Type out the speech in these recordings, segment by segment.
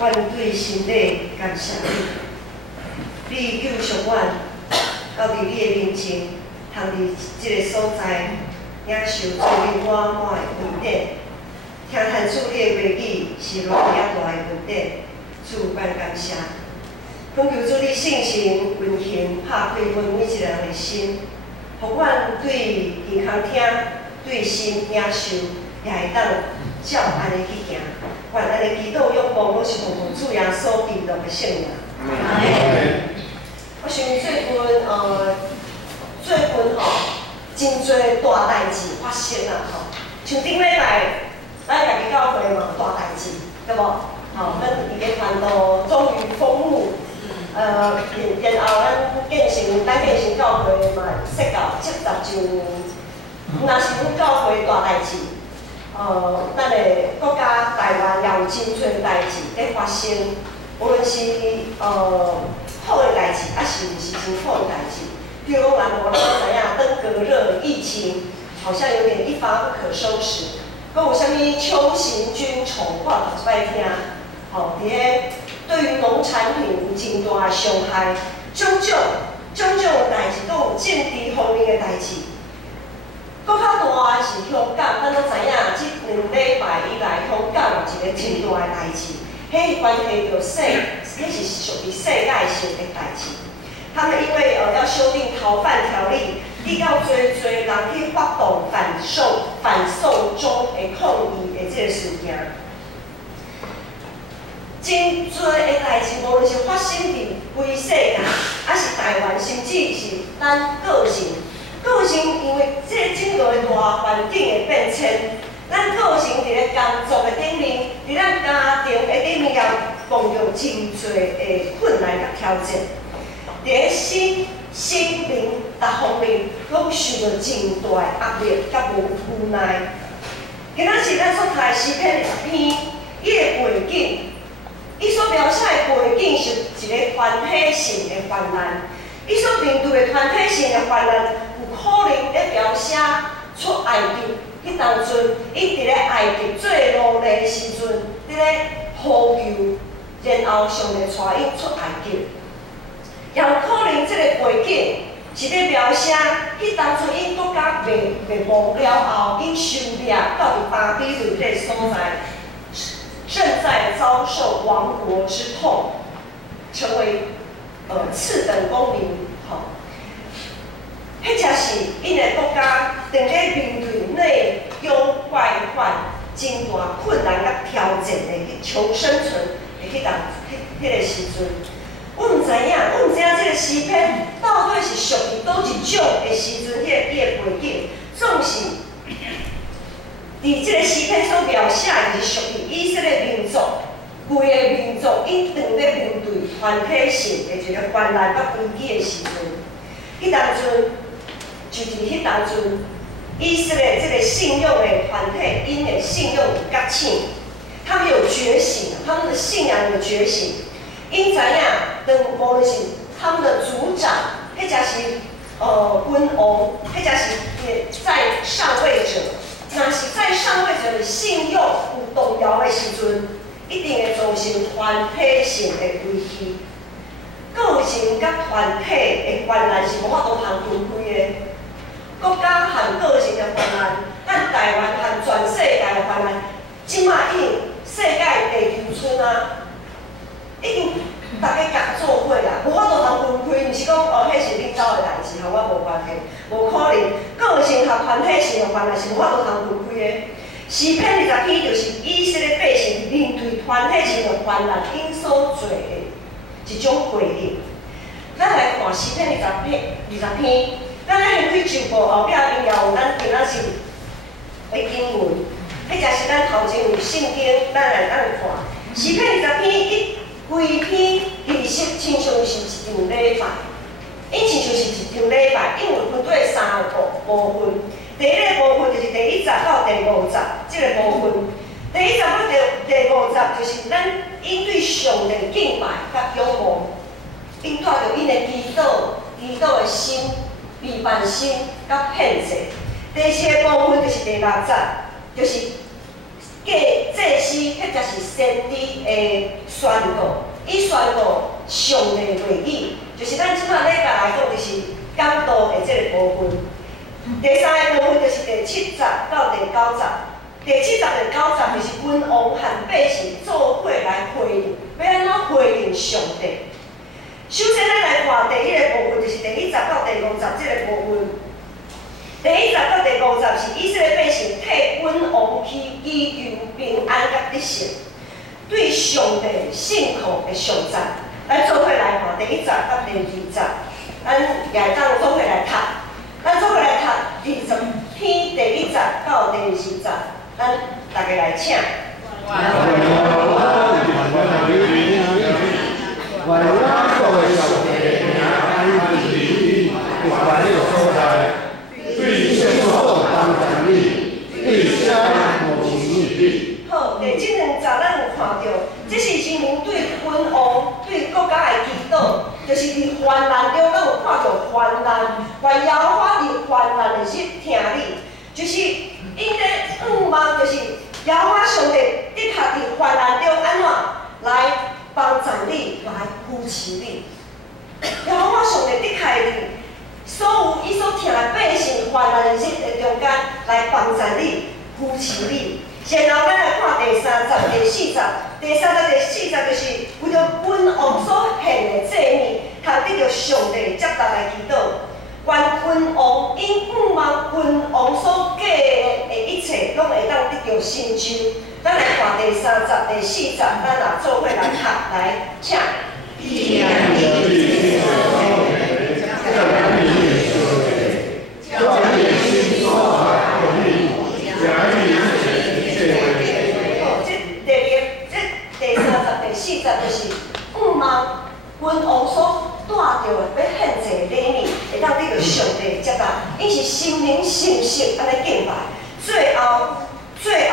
阮对神礼感谢你，你救赎阮到伫你的面前，通伫即个所在领受做你满满的恩典。听谈主你的话语是偌大的恩典，主万感谢。恳求主你圣神运行，拍开阮每一个人的心，互阮对健康听、对心领受，也会当照安尼去行。愿安尼祈祷仰望，我是奉主耶稣基督的圣名。我想最近真侪大代志发生啦像顶礼拜咱家己教会嘛大代志，对无？咱伫咧传道终于封幕，然后咱建成教会嘛设到70周年，若是阮教会大代志。咱的国家台湾也有真侪代志在发生，无论是好的代志，还是毋是真好的代志。譬如讲，咱知影登革热疫情好像有点一发不可收拾，佮有啥物秋行军虫，我头一摆听，伫咧对于农产品有真大的伤害，种种的代志，佮有政治方面的代志。搁较大的是香港，咱都知影，即2礼拜以来，香港有一个真大的代志，迄关系到迄是属于世界性的代志。他们因为要修订逃犯条例，你到侪人去发动反送中的抗议的这个事件，真多的代志，无论是发生伫规世界，还是台湾，甚至是咱个人。个性因为这整个的大环境的变迁，咱个性伫咧工作的顶面，伫咱家庭的顶面也碰到真侪的困难甲挑战，伫咧心灵各方面拢受到真大的压力甲无奈。今仔是咱所读的诗篇20篇，伊的背景，伊所描写的背景是一个团体性的患难，伊所面对的团体性的患难。可能咧描写出埃及，迄当阵，伊伫咧埃及最努力的时阵，伫咧呼求，然后上帝带伊出埃及。也有可能即个背景是咧描写，迄当阵伊国家灭亡了后，伊收掠到伫巴比伦迄个所在，正在遭受亡国之痛，成为次等公民。迄才是因的国家正在面对内忧外患、真大困难甲挑战的求生存的迄个时阵，我毋知影这个诗篇到底是属于倒一种的时阵，伊的背景，总是伫这个诗篇所描写的是属于以色列民族，规个民族伊正在面对团体性的一个患难甲危机的时阵，迄当阵。就是迄当阵，以色列这个信仰的团体，因的信仰有觉醒，他们有觉醒，他们的信仰有觉醒。因知影，无论是他们的族长，迄才是君王，迄才是在上位者。若是在上位者的信仰有动摇的时阵，一定会造成团体性的危机。个人甲团体的关联是无法度通分开的。国家和个人的患难，咱台湾和全世界的患难，即马已经世界地球村啊，已经大家合作伙啦，无法度通分开。毋是讲迄是恁兜的代志，和我无关系，无可能。个人和团体性的患难是无法度通分开的。诗篇20篇就是以色列百姓面对团体性的患难因所做的一种回应。咱来看诗篇20篇。咱先开上步后壁边也有咱今仔日的经文，迄才是咱头前有圣经，咱来看。诗篇20篇规篇其实亲像是一场礼拜，亲像是一场礼拜，因为分做3个部分。第一个部分就是第1节到第5节这个部分。第1节到第5节就是咱因对上帝敬拜甲仰望，因带着因的祈祷的心。备办心甲献祭。第4个部分就是第6节，就是敬祭司，迄才是先知的宣告。伊宣告上帝的话语，就是咱即摆礼拜来讲，就是讲道的即个部分。第三个部分就是第7节到第9节。第7节、第9节就是君王和百姓做伙来回应，要安怎回应上帝？首先，咱来看第一个部分，就是第1节到第5节即个部分。第1节到第5节是以色列百姓替君王祈求平安甲得胜，对上帝信靠的上赞。咱做伙来看第1节到第2节，咱也会当做伙来读。咱做伙来读20篇第1节到第20节，咱大家来请。好，第2节咱有看到，这是人民对君王、对国家的祈祷，就是伫患难中，咱有看到患难，愿耶和华伫患难的日听你，就是因咧望，就是耶和华上帝的确伫患难中安怎来帮助你，来扶持你。耶和华上帝的确伫所有伊所听的百姓患难的日的中间来帮助你、扶持你。然后咱来看第3节、第4节。第3节、第4节就是为着君王所献的祭物，通得到上帝接纳来祈祷。愿君王因望君王所过的一切，拢会当得到成就。咱来看第3节、第4节，咱也做伙来读来请。第4节就是望君王所带着的要献祭礼物，会当得到上帝接纳，因是心灵信息安尼敬拜。最后最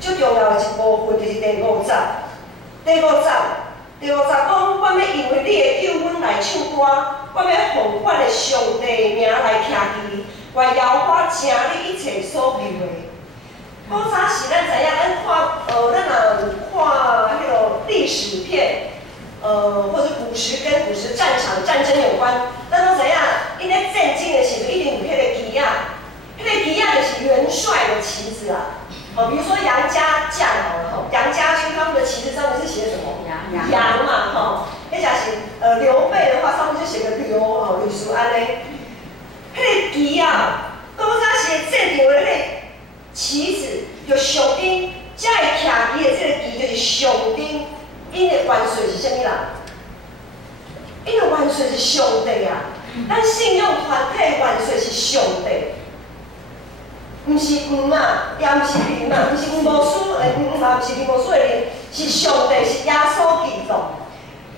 重要的一部分就是第5节。第5讲，我要因为你的救恩来唱歌，我要奉我的上帝名来徛起，愿耶和华成你一切所求的。古早时咱知影，咱若有看迄个历史片，或者古时跟古时战场战争有关，咱拢知影，因咧战争的时阵一定有迄个旗仔，迄个旗仔就是元帅的旗子啊。比如说杨家将好了，杨家军他们的旗子上面是写什么？杨嘛，那假是刘备的话，上面就写个刘吕叔安尼。迄个旗啊，古早时的战场的迄个旗子，就上顶，才会徛起的这个旗就是上顶，因的元帅是啥物啦？因的元帅是上帝啊！咱信仰团体元帅是上帝。毋是黄啊，也毋是林啊，毋是黄毛鼠，嘛毋是林毛鼠的林，是上帝，是耶稣基督。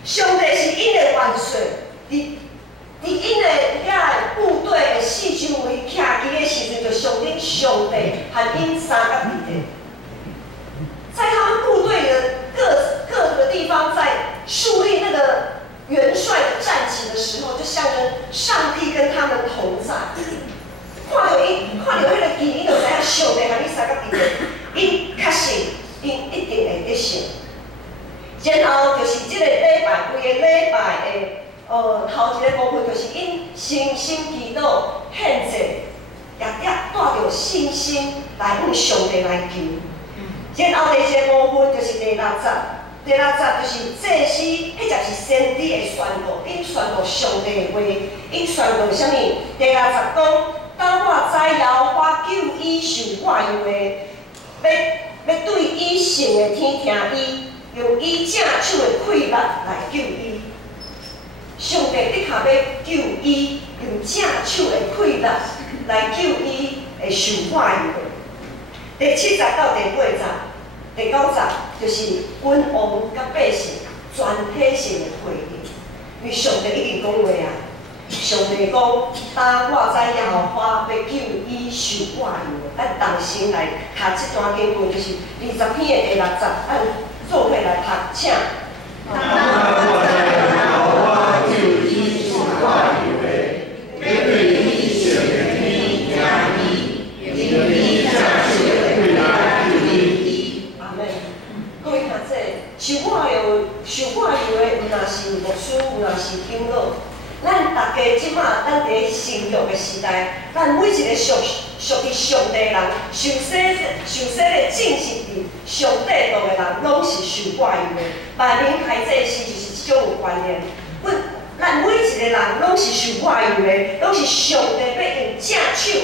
上帝是因的元帅，伫因的遐部队的四周围徛起的时阵，就上顶上帝和因三个伫咧。在他们部队的各个地方，在树立那个元帅的战旗的时候，就象征上帝跟他们同在。看到迄个旗，伊就知影上帝和你三个伫咧，因确实，因一定会得胜。然后就是即个礼拜，规个礼拜的头一个部分，就是因诚心祈祷、献祭，也带着信心来向上帝来求。然后第一个部分就是第6节，第6节就是祭司，迄就是先知的宣告，因宣告上帝的话，因宣告啥物？第6节讲。当我知耶和华救伊受我用的，要对伊圣的天听伊，用伊正手的快乐来救伊。上帝的确要救伊，用正手的快乐来救伊会受我用的。第7节到第8节、第9节就是君王甲百姓全体性的回应，因为上帝已经讲话啊。上帝讲，当我知耶和华要救伊受我用的，咱同心来读这段经文，就是20篇的第6节，咱做伙来读，请。当我知耶和华救伊受我用的，要对伊圣的天听伊，用伊正手的快来救伊，代，咱每一个属于上帝的人，受洗的正是伫上帝道的人，拢是受挂油的。万民开祭时就是即种有观念。咱每一个人拢是受挂油的，拢是上帝要用正手，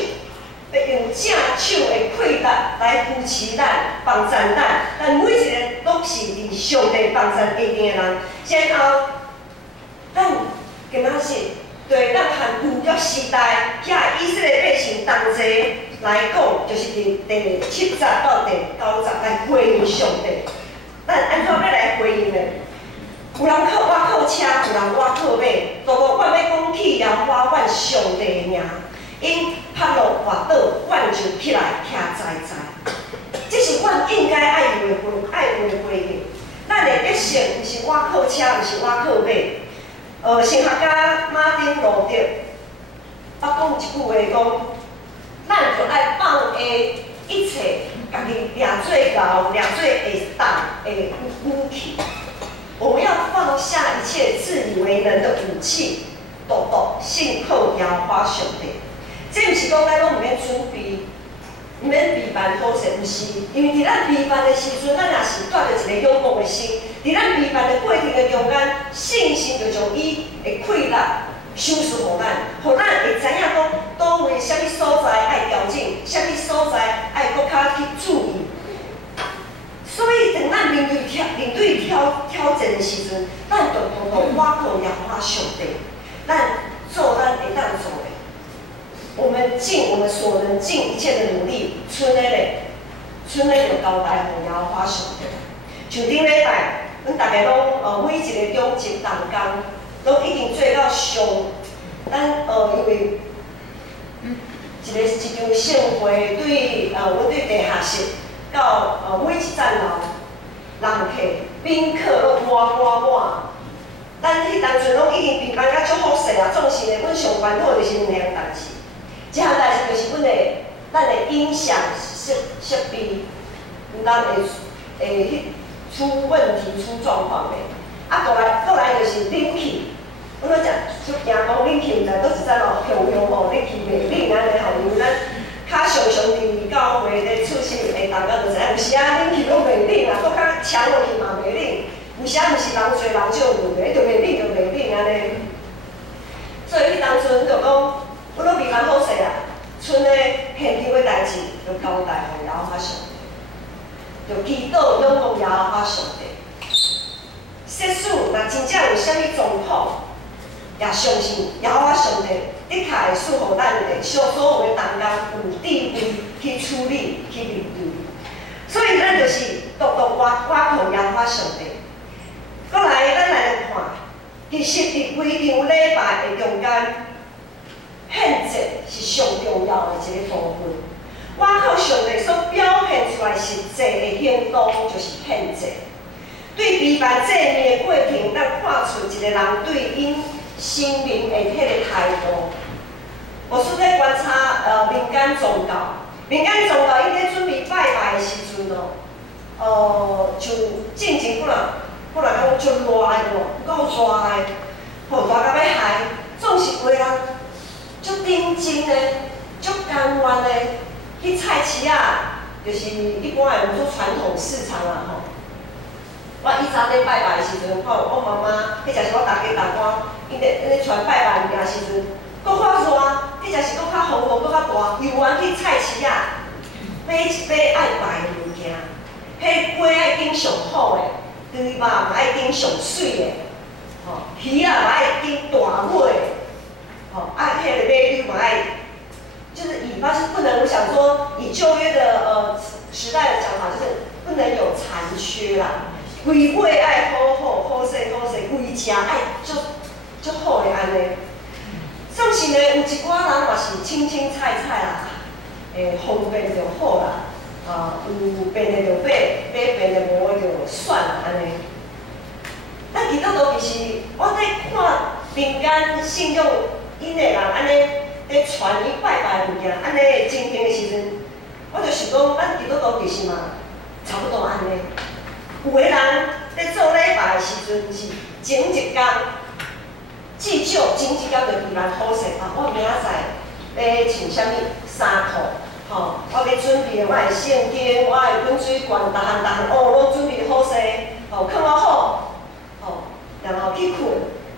要用正手的气力来扶持咱、帮助咱。咱每一个拢是伫上帝帮助下定的人。然后，咱今仔日对咱和旧约时代遐以色列百姓同齐来讲，就是伫第7节到第9节来回应上帝。咱安怎要来回应呢？有人靠我靠车，有人我靠马，都无阮要讲起耶和华阮上帝的名，因拍落滑倒，阮就起来徛在在。这是阮应该爱有的回应。咱的德性，毋是我靠车，毋是我靠马。神学家马丁·路德，捌讲一句话讲，咱就爱放下一切，家己掠做牛、掠做会打的武器。我们要放下一切自以为能的武器，独信靠耶和华上帝。这毋是讲咱拢毋免准备，毋免备办好势，毋是。因为伫咱备办的时阵，咱也是带着一个勇敢的心。伫咱备办的过程的中间，信心就将伊的气力收束互咱，互咱会知影讲倒位啥物所在爱调整，啥物所在爱搁较去注意。所以，当咱面对挑战的时阵，咱就我靠耶和华上帝，咱做咱会当做的。我们尽我们所能，尽一切的努力，剩的就交代互耶和华上帝。像顶礼拜，阮大家拢每一个中级同工，拢已经做到上，咱因为一场盛会对阮对地下室。到每一站楼人客、宾客拢满。咱迄当阵拢已经备办甲足好势啊，总是咧，阮上烦恼就是两项代志。一项代志就是咱的音响设备，毋当会出问题、出状况的。过来就是冷气，阮咧就惊讲冷气毋知倒一站哦，用冷气袂冷安尼吼，因为咱。较常伫教会咧出席的大家就知影，有时啊冷气拢袂冷啊，搁较强落去嘛袂冷。有时啊毋是人多人少有的，就袂冷就袂冷安尼。所以迄当阵就讲，阮拢备办好势啊，剩的现场的代志就交代互耶和华上帝，就祈祷仰望耶和华上帝。设使若真正有啥物状况，也相信耶和华上帝。的确会赐予咱的所有的同工有智慧去处理、去面对，所以咱就是独我靠耶和华上帝。过来，咱来看，其实伫规场礼拜的中间，献祭是上重要的一个部分。我靠上帝所表现出来实际的行动，就是献祭。对备办祭面的过程，咱看出一个人对因生命的迄个态度。我是在观察民间宗教，因咧准备拜拜的时阵就进前可能讲足热的够热的，吼热到要害，总是有个人足认真的、足甘愿的去菜市啊，就是一般的做传统市场啊吼。我以前咧拜拜的时阵，看我妈妈，迄就是我大家因咧传拜拜物件时阵。搁较热，迄就是搁较风搁较大，游园去菜市啊，买一买爱拜的物件，迄鸡爱拣上好的，猪肉嘛爱拣上水的，吼，鱼啊嘛爱拣大尾的，吼，迄个马肉嘛爱，就是尾巴是不能，我想说以旧约的时代的讲法，就是不能有残缺啦，规尾爱好势，规只爱足好的安尼。总是呢，有一寡人嘛是青菜啦，方便就好啦，有便的就买便的无就算啦安尼。咱基督徒其实我在看民间信仰因的人安尼咧传伊拜拜物件，安尼的情形的时阵，我就想讲，咱基督徒其实嘛差不多安尼。有个人咧做礼拜的时阵是前一天。至少前一天就预办好势啊！我明仔载要穿啥物衫裤，吼，我要准备我的圣经，我的滚水罐，逐项拢准备好势，吼，放好好，吼，然后去困，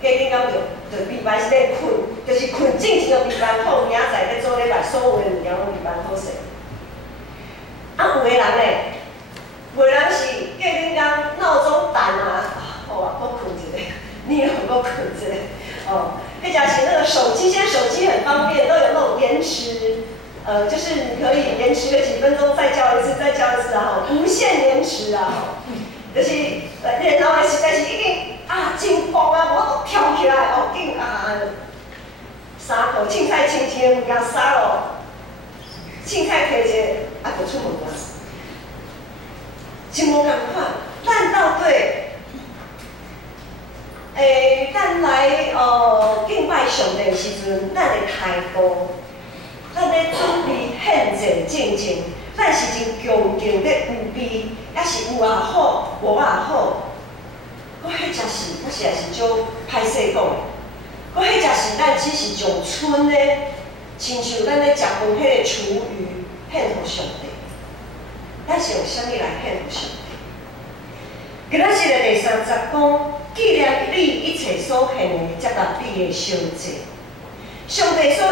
隔天到就备班是咧困，就是困正前就备班好，明仔载要做礼拜所有的物件拢备班好势。啊，有个人咧，有个人是隔天讲闹钟弹啊，好啊，我困一下，你也我困一下，哦。 再加上那个手机，现在手机很方便，都有那种延迟，就是你可以延迟个几分钟，再交一次，再交一次啊，无限延迟啊，就是电脑的实在是已经真疯啊，我都跳起来哦，紧衫裤凊彩穿一个物件衫咯，凊彩摕一个就出门啊，真无共款，咱到底。 咱来敬拜上帝的时阵，咱的态度，咱咧准备献祭进前，咱是真恭敬咧有备，还是有也好，无也好，我迄真是，我实在是足歹势讲的。我迄真是咱只是从村咧，亲像咱咧食饭迄个厨余献互上帝，咱是用啥物来献互上帝？今仔日的第30讲。 纪念你一切所献的，接纳你的烧祭。上帝所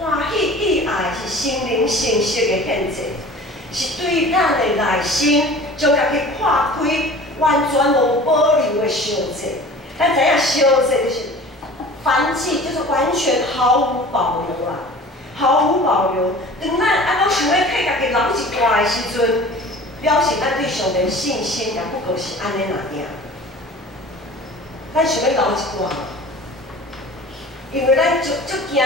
欢喜喜爱是心灵诚实的献祭，是对咱的内心将家己开开、完全无保留的烧祭。咱知影烧祭就是凡祭，就是完全毫无保留啦，毫无保留。当咱讲想要替家己留一挂的时阵，表示咱对上帝信心也不过是安尼那样。 咱想要留一寡，因为咱足惊讲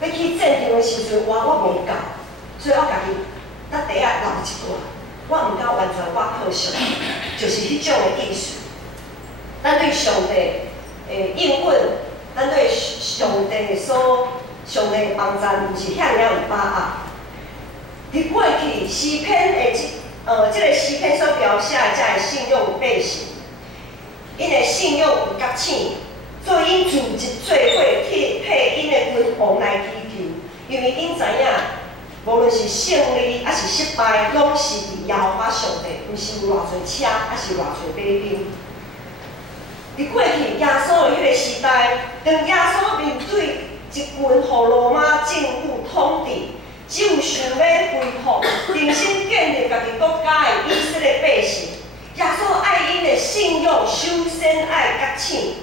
要去战场的时阵，我无够，所以我家己搭底下留一寡，我毋敢完全我靠上，就是迄种的意思。咱对上帝的应允，咱对上帝上帝的帮助，毋是遐尔有把握。伫过去诗篇的即个诗篇所描写的遮个信用百姓。 因的信用有觉醒，所以因组织做伙替因的君王来祈求，因为因知影，无论是胜利还是失败，拢是伫耶和华上帝，毋是有偌侪车，还是偌侪马兵。伫过去耶稣的迄个时代，当耶稣面对一群互罗马政府统治，只有想要恢复、重新建立家己国家的以色列百姓。 耶稣爱因的信用，首先爱觉醒，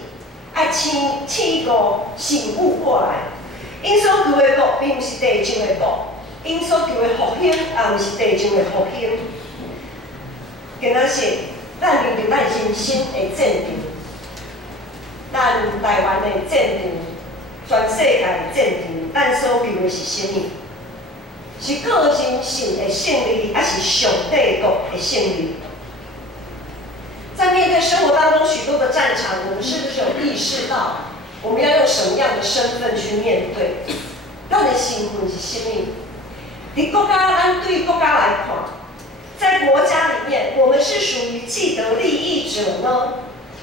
爱醒悟过来。因所求的国，并不是地上的国；因所求的复兴，也毋是地上的复兴。今仔日，咱面对咱人生的战场，咱台湾的战场，全世界的战场，咱所求的是啥物？是个人性的胜利，还是上帝国的胜利？ 在面对生活当中许多的战场，我们是不是有意识到我们要用什么样的身份去面对？咱的身份是什么？伫国家，咱对国家来看，在国家里面，我们是属于既得利益者呢，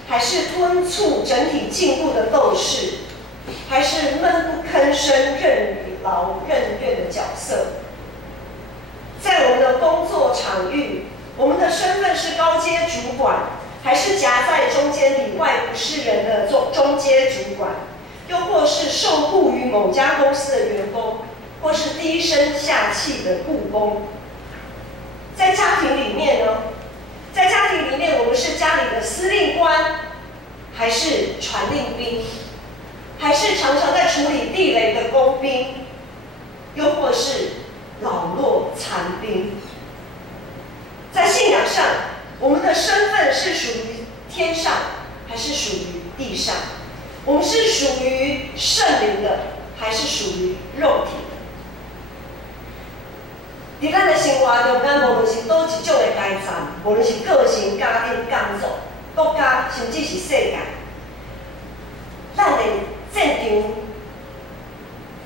还是敦促整体进步的斗士，还是闷不吭声、任劳任怨的角色？在我们的工作场域，我们的身份是高阶主管。 还是夹在中间里外不是人的中阶主管，又或是受雇于某家公司的员工，或是低声下气的雇工。在家庭里面呢，在家庭里面，我们是家里的司令官，还是传令兵，还是常常在处理地雷的工兵，又或是老弱残兵？在信仰上。 我们的身份是属于天上，还是属于地上？我们是属于圣灵的，还是属于肉体的？伫咱的生活中，咱无论是倒一种的阶层，无论是个人、家庭、工作、国家，甚至是世界，咱的战场，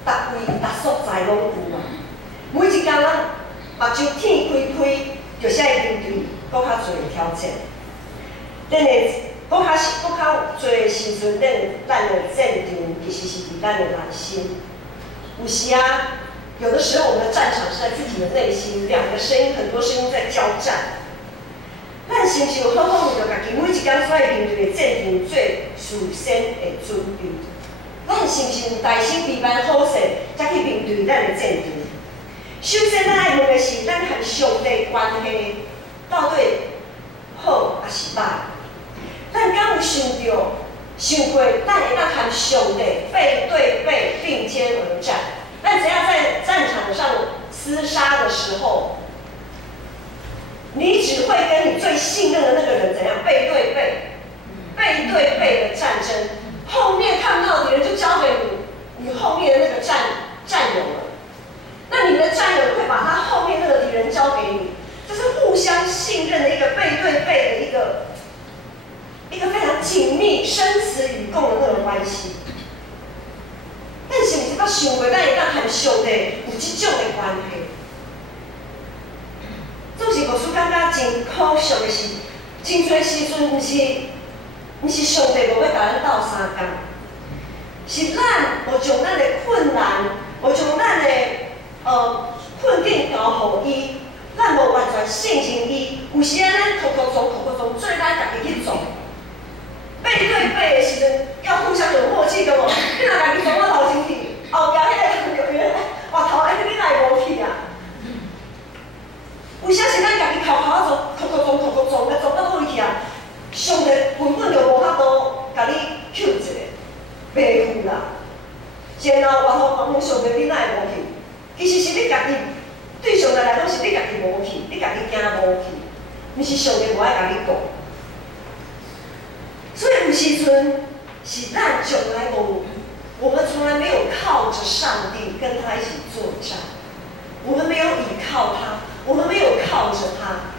逐位逐所在拢有啊。每一天咱目睭天开，就是爱面对。 搁较侪挑战，咱的搁较侪时阵，咱的战场其实是伫咱的内心。有时啊，有的时候我们的战场是在自己的内心，两个声音，很多声音在交战。咱是不是有好好为着家己每一天所面对的战场做事先的准备？咱是不是有大心备办好势，才去面对咱的战场？首先，咱爱问的是，咱和上帝关系到底好还是歹？咱敢有想过，咱会当和上帝背对背并肩而战？咱只要在战场上厮杀的时候，你只会跟你最信任的那个人怎样背对背的战争，后面看不到敌人就交给你后面的那个战友了。那你的战友会把他后面那个敌人交给你，这是互相信任的一个背对背的一个非常紧密、生死与共的那种关系。但是你捌想过，咱会当和上帝有这种的关系？总是牧师感觉真可惜的是，真侪时阵毋是上帝无要甲咱斗相共，是咱无将咱的困难，无将咱的困境交予伊，咱无完全信任伊。有时啊，咱拖总，做咱家己去做。背对背的时阵，要互相有默契，对无？你若家己做，我头前去，后壁迄个就话头你来无去啊？为啥是咱家己靠做，拖总，做到倒去啊？上帝根本就无法度甲你救一个，袂赴啦。然后外头帮忙上帝，你哪会无去？其实是你家己对上帝来讲是你家己无去，你家己惊无去，毋是上帝无爱甲你讲。所以有时阵是咱从来我们从来没有靠着上帝跟他一起作战，我们没有依靠他，我们没有靠着他。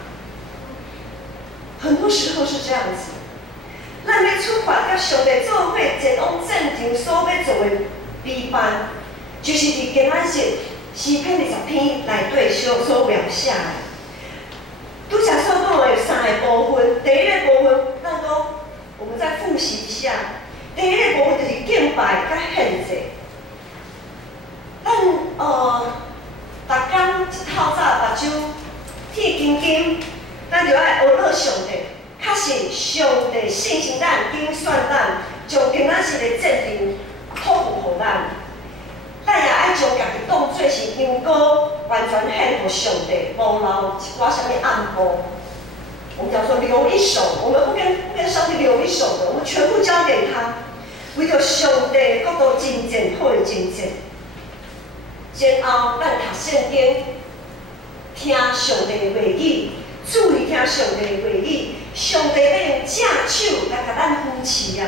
很多时候是这样子，咱要出发甲上帝做伙前往战场所要做的备办，就是伫今仔日诗篇20篇内底所描写的。拄则所讲的有3个部分，第一个部分，咱讲我们再复习一下。第一个部分就是敬拜甲献祭。咱逐天一透早目睭铁金金，咱就爱学乐上帝，确实上帝信心咱，拣选咱，将今仔日的战场托付互咱。咱也爱将家己当作是羊羔，完全献互上帝，无留一寡什么暗部。我们讲说留一手，我们不跟上帝留一手的，我们全部交给他，为着上帝国度真正好的真正。然后咱读圣经，听上帝的话语，注意听上帝的话语，上帝要用正手来甲咱扶持啊。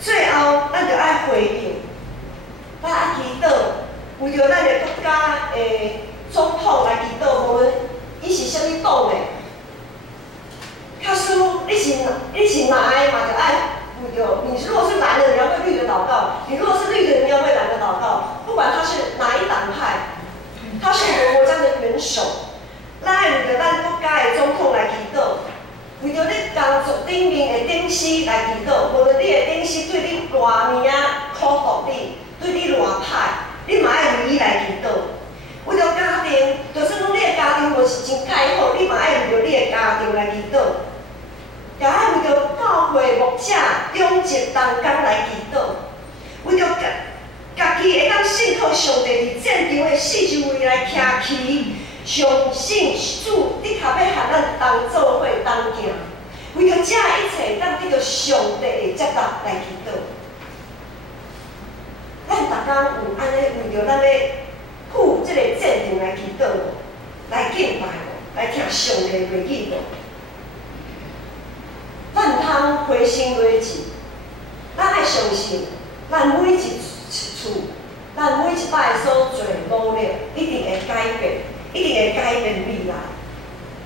最后，咱就爱回应，咱爱祈祷，为着咱的国家的总统来祈祷，无论伊是啥物党的。假使你是哪的嘛，就爱为着你如果是蓝的，你要为绿的祷告；你如果是绿的，你要为蓝的祷告。不管他是哪一党派，他是我们国家的元首，咱爱为着咱国家的总统来祈祷，为着你工作顶面的顶司来祈祷。无论你的顶司对你偌尔啊苦毒你，对你偌歹，你嘛爱为伊来祈祷。为着家庭，就算讲你的家庭无是真介好，你嘛爱为着你的家庭来祈祷。也爱为着教会牧者忠直同工来祈祷，为着家己会当信靠上帝伫战场的四周围来徛旗，相信主的确要和咱同做伙同行，为着这一切，咱得着上帝的接纳来祈祷。咱逐天有安尼为着咱要赴这个战场来祈祷无，来敬拜无，来听上帝的话语无。咱通回心归志，咱爱相信，咱每一处，咱每一摆所做努力，一定会改变，一定会改变未来。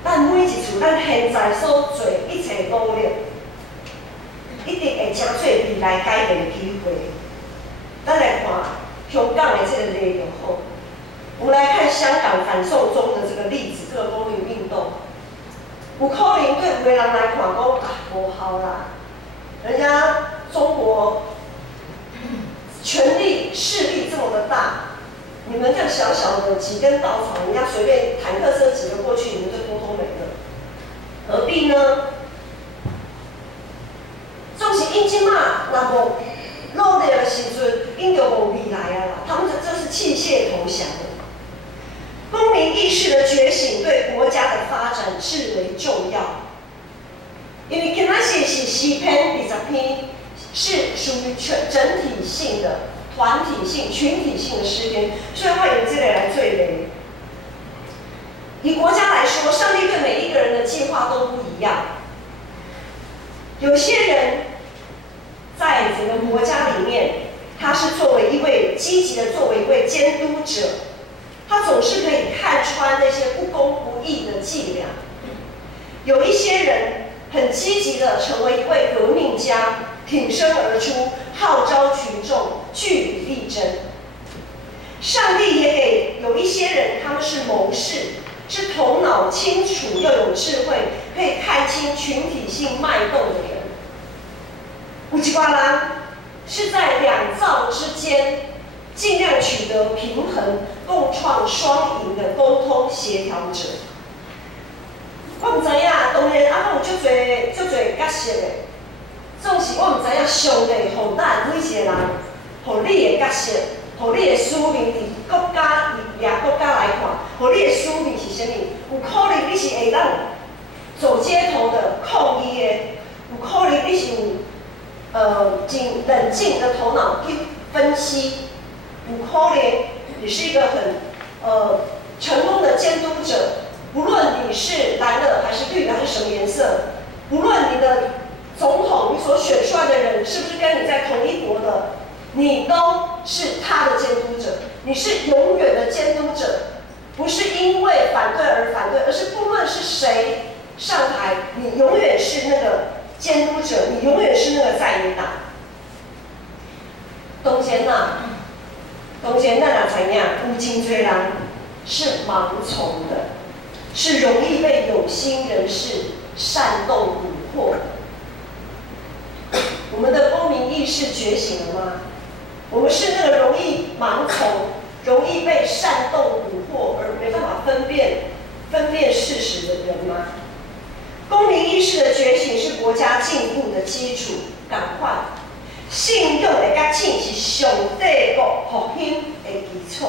咱每一处，咱现在所做一切努力，一定会成做未来改变的机会。咱来看香港的这个内容后，我们来看香港反送中的这个例子，这个公民运动。有可能对有的人来看讲啊，无效啦，人家中国权力势力这么的大，你们这样小小的几根稻草，人家随便坦克车挤了过去，你们就通通没了，何必呢？总是因即嘛，若无努力的时阵，因就无未来啊啦。他们这是弃械投降的。公民意识的觉醒对国家的发展至为重要，因为今仔日是10篇、20篇，是属于整体性的、团体性、群体性的诗篇，所以我用这个来做例。以国家来说，上帝对每一个人的计划都不一样。有些人在整个国家里面，他是作为一位积极的作为一位监督者，他总是可以看穿那些不公不义的伎俩。有一些人很积极的成为一位革命家，挺身而出，号召群众据理力争。上帝也给有一些人，他们是谋士，是头脑清楚又有智慧，可以看清群体性脉动的人。有一挂人是在两造之间，尽量取得平衡，共创双赢的沟通协调者。我唔知影，当然啊，有足侪角色的，总是我唔知影上帝予咱每一个人，予你的角色，予你的使命，伫国家掠国家来看，予你的使命是啥物？有可能你是会当走街头的抗议的，有可能你是有真冷静的头脑去分析，有可能你是一个很成功的监督者。无论你是蓝的还是绿的还是什么颜色，无论你的总统你所选出来的人是不是跟你在同一国的，你都是他的监督者，你是永远的监督者，不是因为反对而反对，而是不论是谁上台，你永远是那个监督者，你永远是那个在野党。当然啦，咱也知影，有真多人是盲从的。是容易被有心人士煽动蛊惑的。我们的公民意识觉醒了吗？我们是那个容易盲从、容易被煽动蛊惑而没办法分辨事实的人吗？公民意识的觉醒是国家进步的基础。赶快，信用的觉醒是上帝国复兴的基础。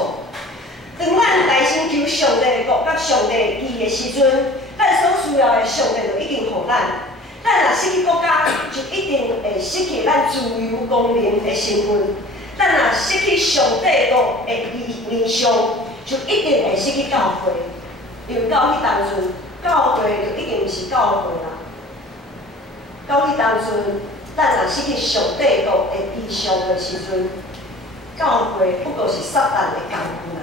当咱大声求上帝的国甲上帝义的时阵，咱所需要的上帝就一定予咱。咱若失去国家，就一定会失去咱自由公民的身份。咱若失去上帝国的面相，就一定会失去教会。因为到迄当阵，教会就一定是教会啦。到迄当阵，咱若失去上帝国的意象的时阵，教会不过是撒旦的工具啦。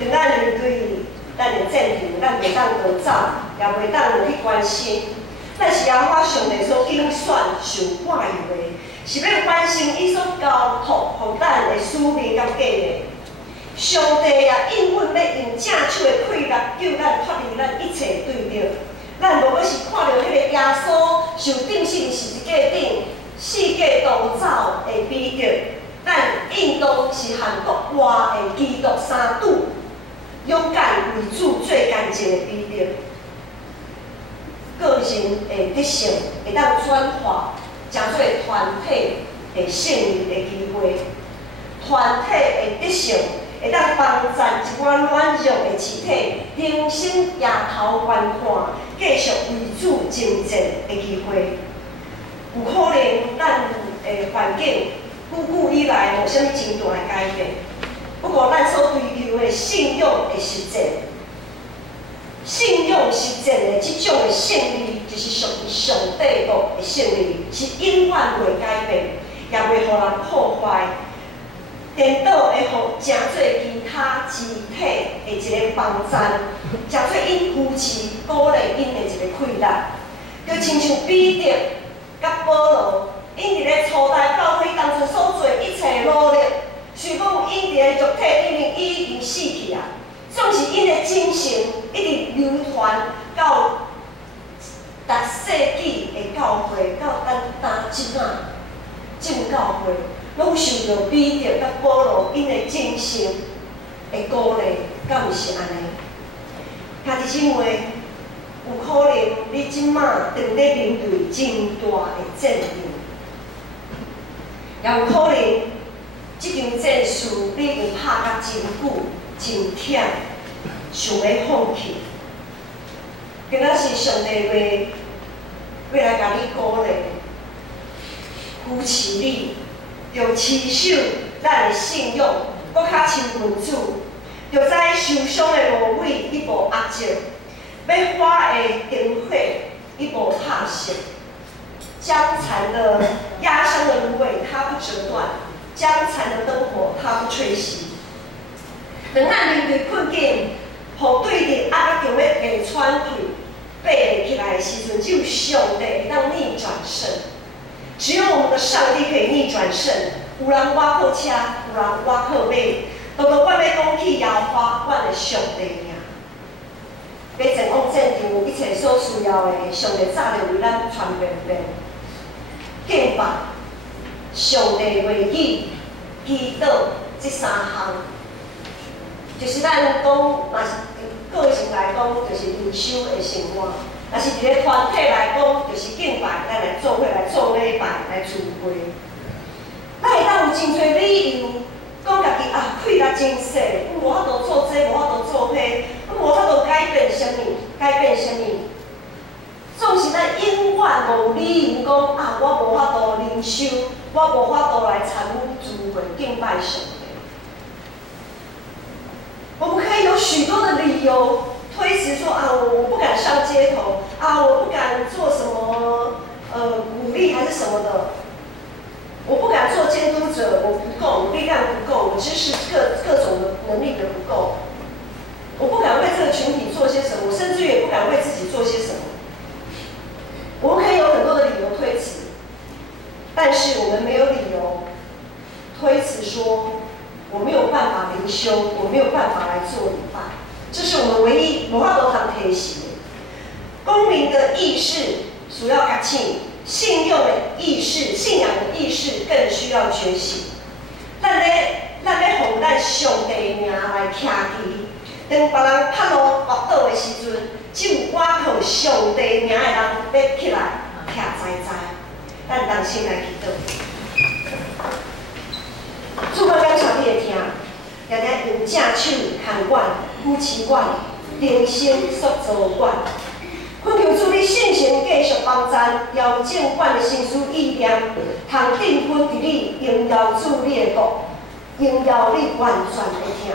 当咱面对咱的战场，咱袂当逃走，也袂当去关心。咱是要我上帝所拣选、受挂的，是要完成伊所交托予咱的使命甲计划。上帝也应允要用正手的气力救咱脱离咱一切对立。咱无过是看到迄个耶稣受钉死伫十字架顶，世界逃走的悲剧。咱应当是和国外的基督相拄。勇敢为主做干净的比例，个人的德性会当转化，成做团体的胜利的机会。团体的德性会当帮助一寡软弱的肢体重新仰头观看，继续为主征战的机会。有可能咱的环境久以来无啥物真大的改变。不过，咱所追求的信用的实践，信用实践的这种的胜利，就是属于上帝国的胜利，是永远袂改变，也袂互人破坏。颠倒会互真侪其他肢体的一个帮赞，真侪因扶持、鼓励因的一个气力，就亲像彼得甲保罗，因伫咧初代教会当中所做一切努力。虽讲因伫个肉体里面已经死去啊，总是因的精神一直流传到逐世纪的教会，到咱今仔进教会，拢受到彼得甲保罗因的精神的鼓励，敢毋是安尼？兄弟姊妹，有可能你即马正在面对真大的战争，也有可能即场战事你已经拍甲真久、真忝，想要放弃。今仔是上帝要来甲你鼓励，扶持你，着持守咱的信仰，搁较亲近主，着知受伤的芦苇伊无压折，要花的灯火伊无塌陷，将残的压伤的芦苇它不折断，将残的灯火它不吹熄。当咱面对困境，互对立压力中要被喘气。爬起来的时阵，只有上帝会当逆转胜。只有我们的上帝可以逆转胜。有人挖靠车，有人挖靠马，都阮要讲起耶和华，阮的上帝名。要前往战场，一切所需要的，上帝早就为咱传遍遍。敬拜、上帝话语、祈祷这三项，就是咱讲嘛是。个性来讲，就是灵修的生活；但是伫个团体来讲，就是敬拜，咱来做伙来做礼拜，来聚会。咱会当有真侪理由，讲家己气力真细，无法度做这，无法度做迄，无法度改变啥物，改变啥物。总是咱永远无理由讲我无法度灵修，我无法度来参与聚会敬拜上帝。我们可以有许多的理由推辞说我不敢上街头我不敢做什么鼓励还是什么的，我不敢做监督者，我不够，我力量不够，我知识各种的能力也不够，我不敢为这个群体做些什么，我甚至也不敢为自己做些什么。我们可以有很多的理由推辞，但是我们没有理由推辞说。我没有办法灵修，我没有办法来做礼拜，这是我们唯一无法度通提醒的。公民的意识需要觉醒，信用的意识、信仰的意识更需要觉醒。咱要奉咱上帝的名来徛旗，当别人拍路滑倒的时阵，只有我靠上帝名的人要起来徛在在。咱同心来祈祷。主，我感谢你的听，常常用正手牵阮、扶持阮、定心塑造阮。恳求主你圣神继续帮咱，调整阮的心思意念，通定分伫你荣耀主你的国，荣耀你完全的听。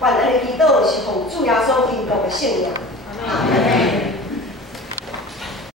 愿安尼祈祷是奉主耶稣基督的圣名。阿门。